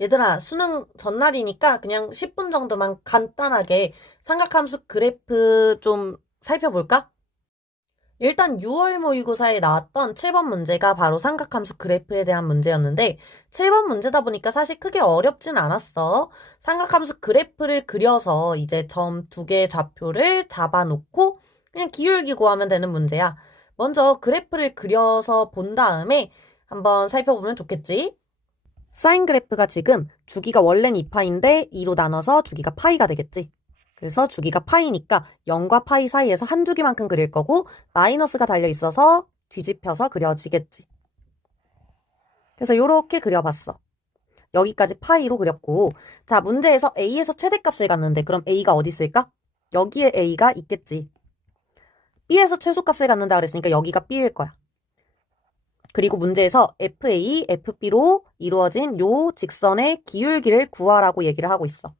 얘들아, 수능 전날이니까 그냥 10분 정도만 간단하게 삼각함수 그래프 좀 살펴볼까? 일단 6월 모의고사에 나왔던 7번 문제가 바로 삼각함수 그래프에 대한 문제였는데 7번 문제다 보니까 사실 크게 어렵진 않았어. 삼각함수 그래프를 그려서 이제 점 두 개의 좌표를 잡아놓고 그냥 기울기 구하면 되는 문제야. 먼저 그래프를 그려서 본 다음에 한번 살펴보면 좋겠지? 사인 그래프가 지금 주기가 원래는 2파인데 2로 나눠서 주기가 파이가 되겠지. 그래서 주기가 파이니까 0과 파이 사이에서 한 주기만큼 그릴 거고 마이너스가 달려 있어서 뒤집혀서 그려지겠지. 그래서 이렇게 그려봤어. 여기까지 파이로 그렸고 자, 문제에서 A에서 최대값을 갔는데 그럼 A가 어디 있을까? 여기에 A가 있겠지. B에서 최소값을 갔는다 그랬으니까 여기가 B일 거야. 그리고 문제에서 FA, FB로 이루어진 요 직선의 기울기를 구하라고 얘기를 하고 있어.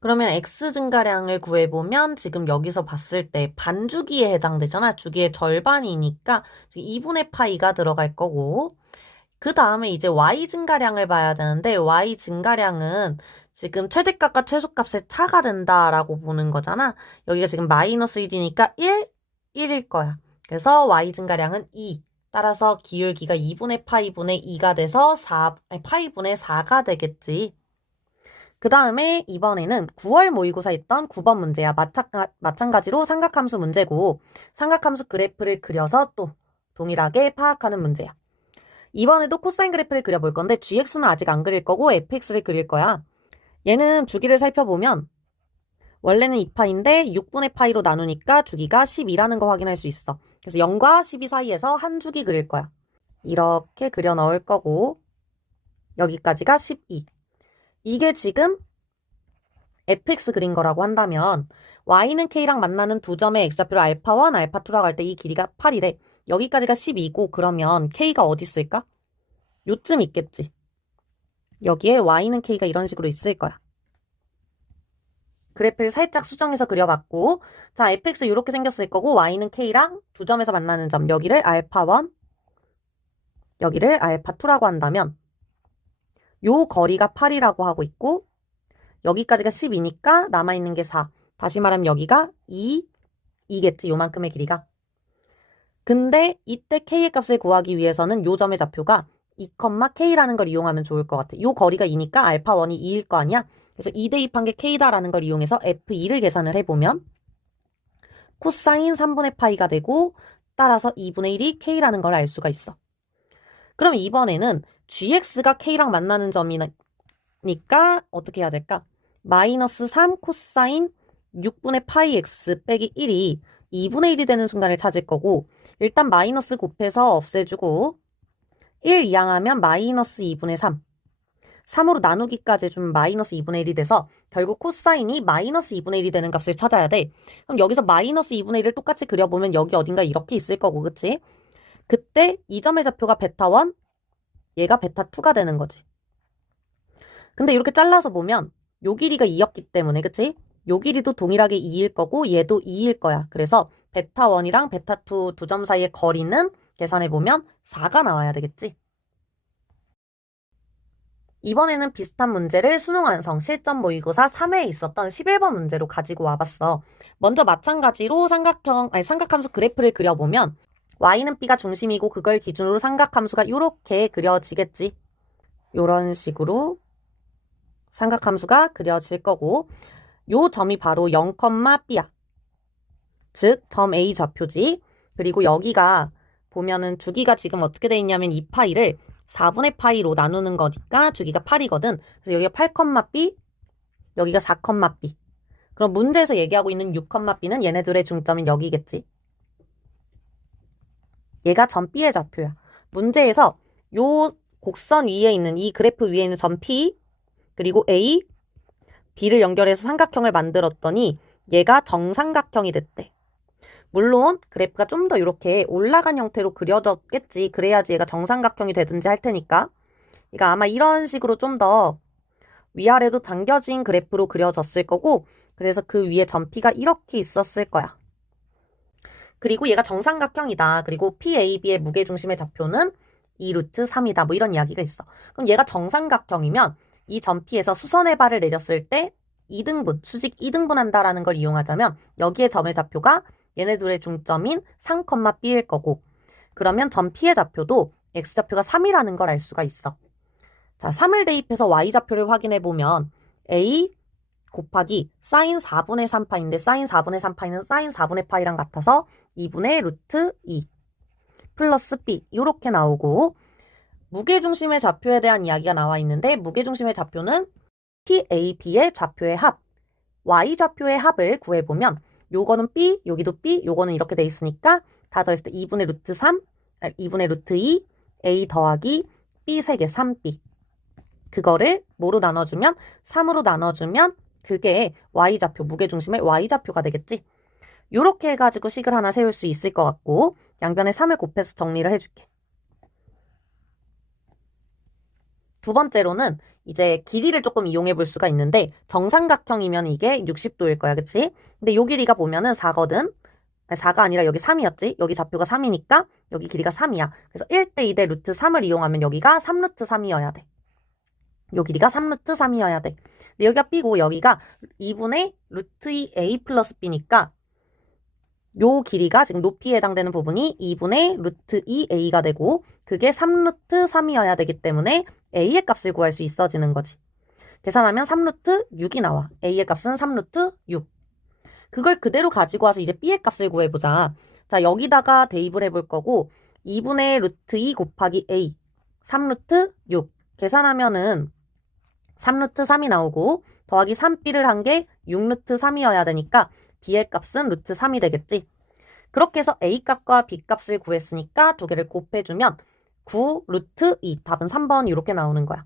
그러면 x 증가량을 구해보면 지금 여기서 봤을 때 반주기에 해당되잖아. 주기의 절반이니까 2분의 파이가 들어갈 거고 그 다음에 이제 y 증가량을 봐야 되는데 y 증가량은 지금 최대값과 최소값의 차가 된다라고 보는 거잖아. 여기가 지금 마이너스 1이니까 1, 1일 거야. 그래서 y 증가량은 2. 따라서 기울기가 2분의 파이분의 2가 돼서 4, 아니, 파이분의 4가 되겠지. 그 다음에 이번에는 9월 모의고사 있던 9번 문제야. 마찬가지로 삼각함수 문제고 삼각함수 그래프를 그려서 또 동일하게 파악하는 문제야. 이번에도 코사인 그래프를 그려볼 건데 gx는 아직 안 그릴 거고 fx를 그릴 거야. 얘는 주기를 살펴보면 원래는 2파인데 6분의 파이로 나누니까 주기가 12라는 거 확인할 수 있어. 그래서 0과 12 사이에서 한 주기 그릴 거야. 이렇게 그려 넣을 거고 여기까지가 12. 이게 지금 fx 그린 거라고 한다면 y는 k랑 만나는 두 점의 x좌표를 알파1, 알파2라고 할 때 이 길이가 8이래. 여기까지가 12고 그러면 k가 어디 있을까? 요쯤 있겠지. 여기에 y는 k가 이런 식으로 있을 거야. 그래프를 살짝 수정해서 그려봤고 자, fx 이렇게 생겼을 거고 y는 k랑 두 점에서 만나는 점 여기를 알파1, 여기를 알파2라고 한다면 요 거리가 8이라고 하고 있고 여기까지가 10이니까 남아있는 게 4. 다시 말하면 여기가 2겠지. 요만큼의 길이가. 근데 이때 k의 값을 구하기 위해서는 요 점의 좌표가 2,k라는 걸 이용하면 좋을 것 같아. 요 거리가 2니까 알파1이 2일 거 아니야? 그래서 2 대입한 게 k다라는 걸 이용해서 f2를 계산을 해보면 코사인 3분의 파이가 되고 따라서 2분의 1이 k라는 걸 알 수가 있어. 그럼 이번에는 gx가 k랑 만나는 점이니까 어떻게 해야 될까? 마이너스 3 코사인 6분의 파이 x 빼기 1이 2분의 1이 되는 순간을 찾을 거고 일단 마이너스 곱해서 없애주고 1 이항하면 마이너스 2분의 3 3으로 나누기까지 좀 마이너스 2분의 1이 돼서 결국 코사인이 마이너스 2분의 1이 되는 값을 찾아야 돼. 그럼 여기서 마이너스 2분의 1을 똑같이 그려보면 여기 어딘가 이렇게 있을 거고 그치? 그때 이 점의 좌표가 베타1 얘가 베타2가 되는 거지. 근데 이렇게 잘라서 보면 요 길이가 2였기 때문에 그치? 요 길이도 동일하게 2일 거고 얘도 2일 거야. 그래서 베타1이랑 베타2 두 점 사이의 거리는 계산해보면 4가 나와야 되겠지? 이번에는 비슷한 문제를 수능 완성 실전 모의고사 3회에 있었던 11번 문제로 가지고 와봤어. 먼저 마찬가지로 삼각함수 그래프를 그려보면 y는 b가 중심이고 그걸 기준으로 삼각함수가 이렇게 그려지겠지. 요런 식으로 삼각함수가 그려질 거고 요 점이 바로 0,b야. 즉, 점 A 좌표지. 그리고 여기가 보면은 주기가 지금 어떻게 돼 있냐면 2파이를 4분의 파이로 나누는 거니까 주기가 8이거든. 그래서 여기가 8,b, 여기가 4,b. 그럼 문제에서 얘기하고 있는 6,b는 얘네들의 중점은 여기겠지. 얘가 점 B의 좌표야. 문제에서 요 곡선 위에 있는 이 그래프 위에 있는 점 P 그리고 A, B를 연결해서 삼각형을 만들었더니 얘가 정삼각형이 됐대. 물론 그래프가 좀 더 이렇게 올라간 형태로 그려졌겠지. 그래야지 얘가 정삼각형이 되든지 할 테니까. 그러니까 아마 이런 식으로 좀 더 위아래도 당겨진 그래프로 그려졌을 거고 그래서 그 위에 점 P가 이렇게 있었을 거야. 그리고 얘가 정삼각형이다. 그리고 PAB의 무게중심의 좌표는 2 루트 3이다. 뭐 이런 이야기가 있어. 그럼 얘가 정삼각형이면 이 점피에서 수선의 발을 내렸을 때 2등분, 수직 2등분 한다라는 걸 이용하자면 여기에 점의 좌표가 얘네 둘의 중점인 3, B일 거고 그러면 점 P의 좌표도 X좌표가 3이라는 걸 알 수가 있어. 자, 3을 대입해서 Y좌표를 확인해 보면 A 곱하기 사인 4분의 3파인데 사인 4분의 3파이는 사인 4분의 파이랑 같아서 2분의 루트 2 플러스 B 이렇게 나오고 무게중심의 좌표에 대한 이야기가 나와 있는데 무게중심의 좌표는 PAB의 좌표의 합 Y좌표의 합을 구해보면 요거는 B, 여기도 B, 요거는 이렇게 돼 있으니까 다 더했을 때 2분의 루트 3, 2분의 루트 2, A 더하기 B 3개 3B 그거를 뭐로 나눠주면 3으로 나눠주면 그게 Y좌표, 무게중심의 Y좌표가 되겠지. 요렇게 해가지고 식을 하나 세울 수 있을 것 같고 양변에 3을 곱해서 정리를 해줄게. 두 번째로는 이제 길이를 조금 이용해 볼 수가 있는데 정삼각형이면 이게 60도일 거야. 그치? 근데 요 길이가 보면은 4거든. 4가 아니라 여기 3이었지? 여기 좌표가 3이니까 여기 길이가 3이야. 그래서 1대 2대 루트 3을 이용하면 여기가 3루트 3이어야 돼. 요 길이가 3루트 3이어야 돼. 근데 여기가 B고 여기가 2분의 루트 2A 플러스 B니까 요 길이가 지금 높이에 해당되는 부분이 2분의 루트 2A가 되고 그게 3루트 3이어야 되기 때문에 A의 값을 구할 수 있어지는 거지. 계산하면 3루트 6이 나와. A의 값은 3루트 6. 그걸 그대로 가지고 와서 이제 B의 값을 구해보자. 자, 여기다가 대입을 해볼 거고 2분의 루트 2 곱하기 A 3루트 6 계산하면은 3루트 3이 나오고 더하기 3B를 한 게 6루트 3이어야 되니까 B의 값은 루트 3이 되겠지. 그렇게 해서 A 값과 B 값을 구했으니까 두 개를 곱해주면 9 루트 2 답은 3번 이렇게 나오는 거야.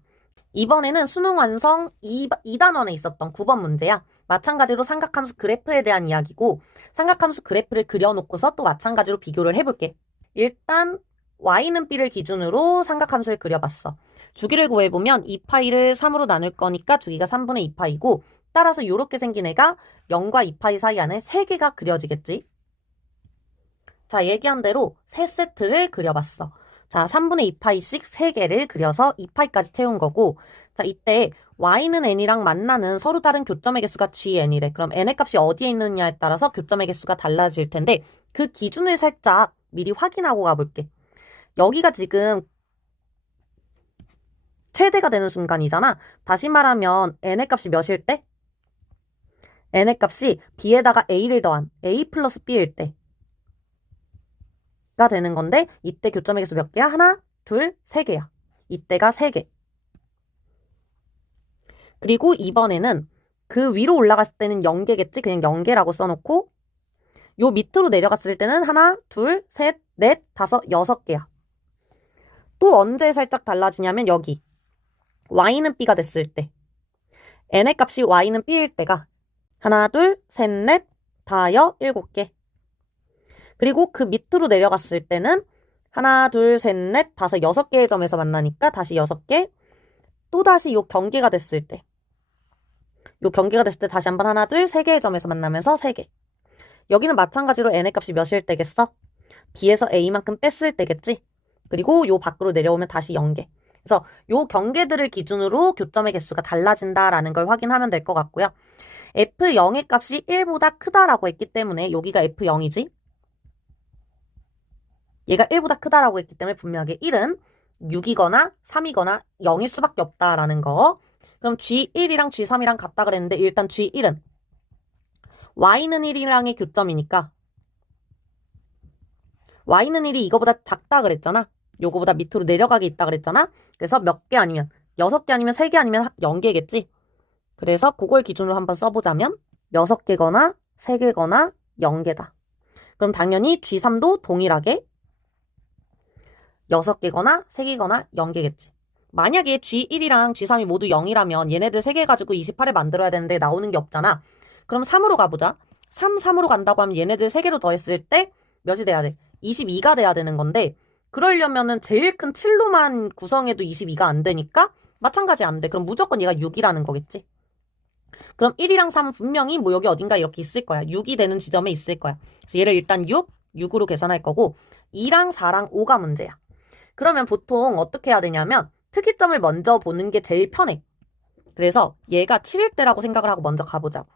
이번에는 수능 완성 2단원에 있었던 9번 문제야. 마찬가지로 삼각함수 그래프에 대한 이야기고 삼각함수 그래프를 그려놓고서 또 마찬가지로 비교를 해볼게. 일단 y는 b를 기준으로 삼각함수를 그려봤어. 주기를 구해보면 2파이를 3으로 나눌 거니까 주기가 3분의 2파이고 따라서 이렇게 생긴 애가 0과 2파이 사이 안에 3개가 그려지겠지. 자, 얘기한 대로 3세트를 그려봤어. 자, 3분의 2파이씩 3개를 그려서 2파이까지 채운 거고 자, 이때 y는 n이랑 만나는 서로 다른 교점의 개수가 gn이래. 그럼 n의 값이 어디에 있느냐에 따라서 교점의 개수가 달라질 텐데 그 기준을 살짝 미리 확인하고 가볼게. 여기가 지금 최대가 되는 순간이잖아. 다시 말하면 n의 값이 몇일 때? n의 값이 b에다가 a를 더한 a 플러스 b일 때가 되는 건데 이때 교점의 개수 몇 개야? 하나, 둘, 세 개야. 이때가 3개. 그리고 이번에는 그 위로 올라갔을 때는 0개겠지? 그냥 0개라고 써놓고 요 밑으로 내려갔을 때는 하나, 둘, 셋, 넷, 다섯, 6개야. 또 언제 살짝 달라지냐면 여기 y는 b가 됐을 때 n의 값이 y는 b일 때가 하나, 둘, 셋, 넷, 다여, 7개. 그리고 그 밑으로 내려갔을 때는 하나, 둘, 셋, 넷, 다섯, 6개의 점에서 만나니까 다시 6개. 또다시 요 경계가 됐을 때. 요 경계가 됐을 때 다시 한번 하나, 둘, 3개의 점에서 만나면서 3개. 여기는 마찬가지로 n의 값이 몇일 때겠어? b에서 a만큼 뺐을 때겠지? 그리고 요 밖으로 내려오면 다시 0개. 그래서 요 경계들을 기준으로 교점의 개수가 달라진다라는 걸 확인하면 될 것 같고요. f0의 값이 1보다 크다라고 했기 때문에 여기가 f0이지? 얘가 1보다 크다라고 했기 때문에 분명하게 1은 6이거나 3이거나 0일 수밖에 없다라는 거. 그럼 G1이랑 G3이랑 같다 그랬는데 일단 G1은 Y는 1이랑의 교점이니까 Y는 1이 이거보다 작다 그랬잖아. 요거보다 밑으로 내려가게 있다 그랬잖아. 그래서 몇 개 아니면 6개 아니면 3개 아니면 0개겠지. 그래서 그걸 기준으로 한번 써보자면 6개거나 3개거나 0개다. 그럼 당연히 G3도 동일하게 6개거나 3개거나 0개겠지. 만약에 G1이랑 G3이 모두 0이라면 얘네들 3개 가지고 28을 만들어야 되는데 나오는 게 없잖아. 그럼 3으로 가보자. 3으로 간다고 하면 얘네들 3개로 더했을 때 몇이 돼야 돼? 22가 돼야 되는 건데 그러려면은 제일 큰 7로만 구성해도 22가 안 되니까 마찬가지 안 돼. 그럼 무조건 얘가 6이라는 거겠지. 그럼 1이랑 3은 분명히 뭐 여기 어딘가 이렇게 있을 거야. 6이 되는 지점에 있을 거야. 그래서 얘를 일단 6, 6으로 계산할 거고 2랑 4랑 5가 문제야. 그러면 보통 어떻게 해야 되냐면 특이점을 먼저 보는 게 제일 편해. 그래서 얘가 7일 때라고 생각을 하고 먼저 가보자고.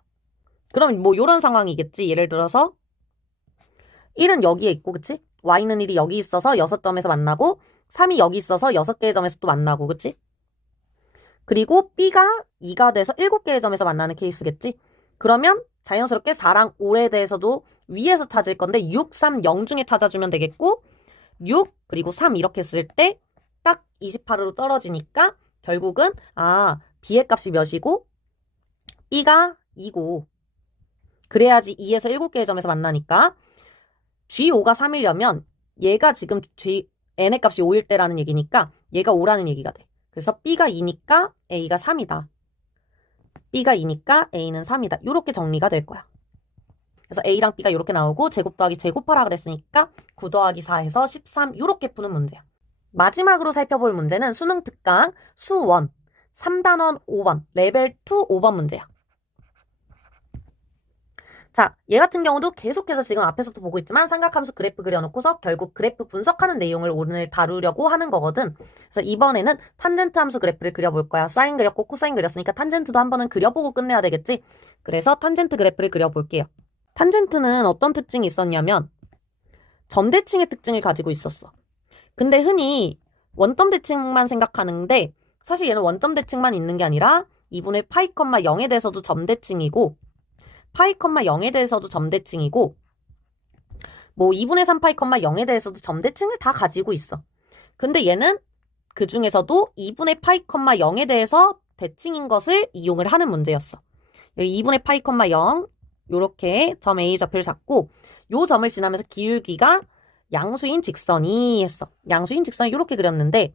그럼 뭐 이런 상황이겠지. 예를 들어서 1은 여기에 있고, 그치? Y는 1이 여기 있어서 6점에서 만나고 3이 여기 있어서 6개의 점에서 또 만나고, 그치? 그리고 B가 2가 돼서 7개의 점에서 만나는 케이스겠지? 그러면 자연스럽게 4랑 5에 대해서도 위에서 찾을 건데 6, 3, 0 중에 찾아주면 되겠고 6 그리고 3 이렇게 쓸 때 딱 28으로 떨어지니까 결국은 B의 값이 몇이고 B가 2고 그래야지 2에서 7개의 점에서 만나니까 G5가 3이려면 얘가 지금 N의 값이 5일 때라는 얘기니까 얘가 5라는 얘기가 돼. 그래서 B가 2니까 A가 3이다. B가 2니까 A는 3이다. 이렇게 정리가 될 거야. 그래서 A랑 B가 이렇게 나오고 제곱 더하기 제곱하라 그랬으니까 9 더하기 4해서 13 이렇게 푸는 문제야. 마지막으로 살펴볼 문제는 수능 특강 수1 3단원 5번 레벨 2 5번 문제야. 자, 얘 같은 경우도 계속해서 지금 앞에서부터 보고 있지만 삼각함수 그래프 그려놓고서 결국 그래프 분석하는 내용을 오늘 다루려고 하는 거거든. 그래서 이번에는 탄젠트 함수 그래프를 그려볼 거야. 사인 그렸고 코사인 그렸으니까 탄젠트도 한 번은 그려보고 끝내야 되겠지? 그래서 탄젠트 그래프를 그려볼게요. 탄젠트는 어떤 특징이 있었냐면 점대칭의 특징을 가지고 있었어. 근데 흔히 원점 대칭만 생각하는데 사실 얘는 원점 대칭만 있는 게 아니라 2분의 파이, 0에 대해서도 점대칭이고 파이, 0에 대해서도 점대칭이고 뭐 2분의 3 파이, 0에 대해서도 점대칭을 다 가지고 있어. 근데 얘는 그 중에서도 2분의 파이, 0에 대해서 대칭인 것을 이용을 하는 문제였어. 여기 2분의 파이, 0 요렇게 점 A 좌표를 잡고 요 점을 지나면서 기울기가 양수인 직선이 했어. 양수인 직선이 요렇게 그렸는데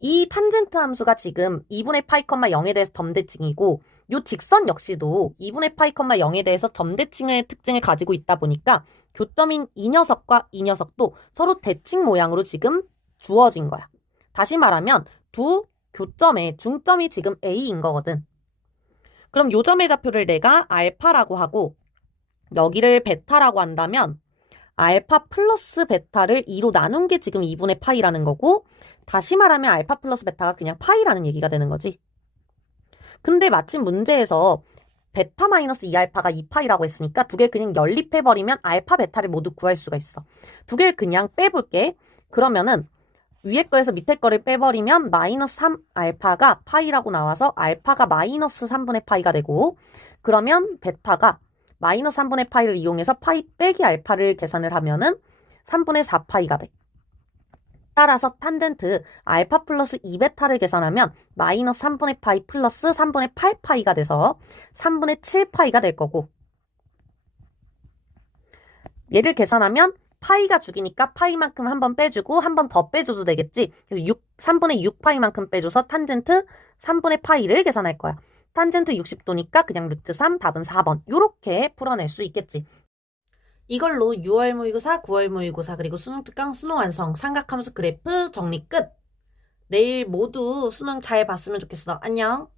이 탄젠트 함수가 지금 2분의 파이, 0에 대해서 점대칭이고 요 직선 역시도 2분의 파이, 0에 대해서 점대칭의 특징을 가지고 있다 보니까 교점인 이 녀석과 이 녀석도 서로 대칭 모양으로 지금 주어진 거야. 다시 말하면 두 교점의 중점이 지금 A인 거거든. 그럼 요 점의 좌표를 내가 알파라고 하고 여기를 베타라고 한다면 알파 플러스 베타를 2로 나눈 게 지금 2분의 파이라는 거고 다시 말하면 알파 플러스 베타가 그냥 파이라는 얘기가 되는 거지. 근데 마침 문제에서 베타 마이너스 2알파가 2파이라고 했으니까 두 개 그냥 연립해버리면 알파 베타를 모두 구할 수가 있어. 두 개를 그냥 빼볼게. 그러면은 위에 거에서 밑에 거를 빼버리면 마이너스 3알파가 파이라고 나와서 알파가 마이너스 3분의 파이가 되고 그러면 베타가 마이너스 3분의 파이를 이용해서 파이 빼기 알파를 계산을 하면은 3분의 4파이가 돼. 따라서 탄젠트 알파 플러스 2베타를 계산하면 마이너스 3분의 파이 플러스 3분의 8파이가 돼서 3분의 7파이가 될 거고 얘를 계산하면 파이가 죽이니까 파이만큼 한 번 빼주고 한 번 더 빼줘도 되겠지. 그래서 3분의 6파이만큼 빼줘서 탄젠트 3분의 파이를 계산할 거야. 탄젠트 60도니까 그냥 루트 3 답은 4번 이렇게 풀어낼 수 있겠지. 이걸로 6월 모의고사, 9월 모의고사 그리고 수능 특강 수능 완성 삼각함수 그래프 정리 끝. 내일 모두 수능 잘 봤으면 좋겠어. 안녕.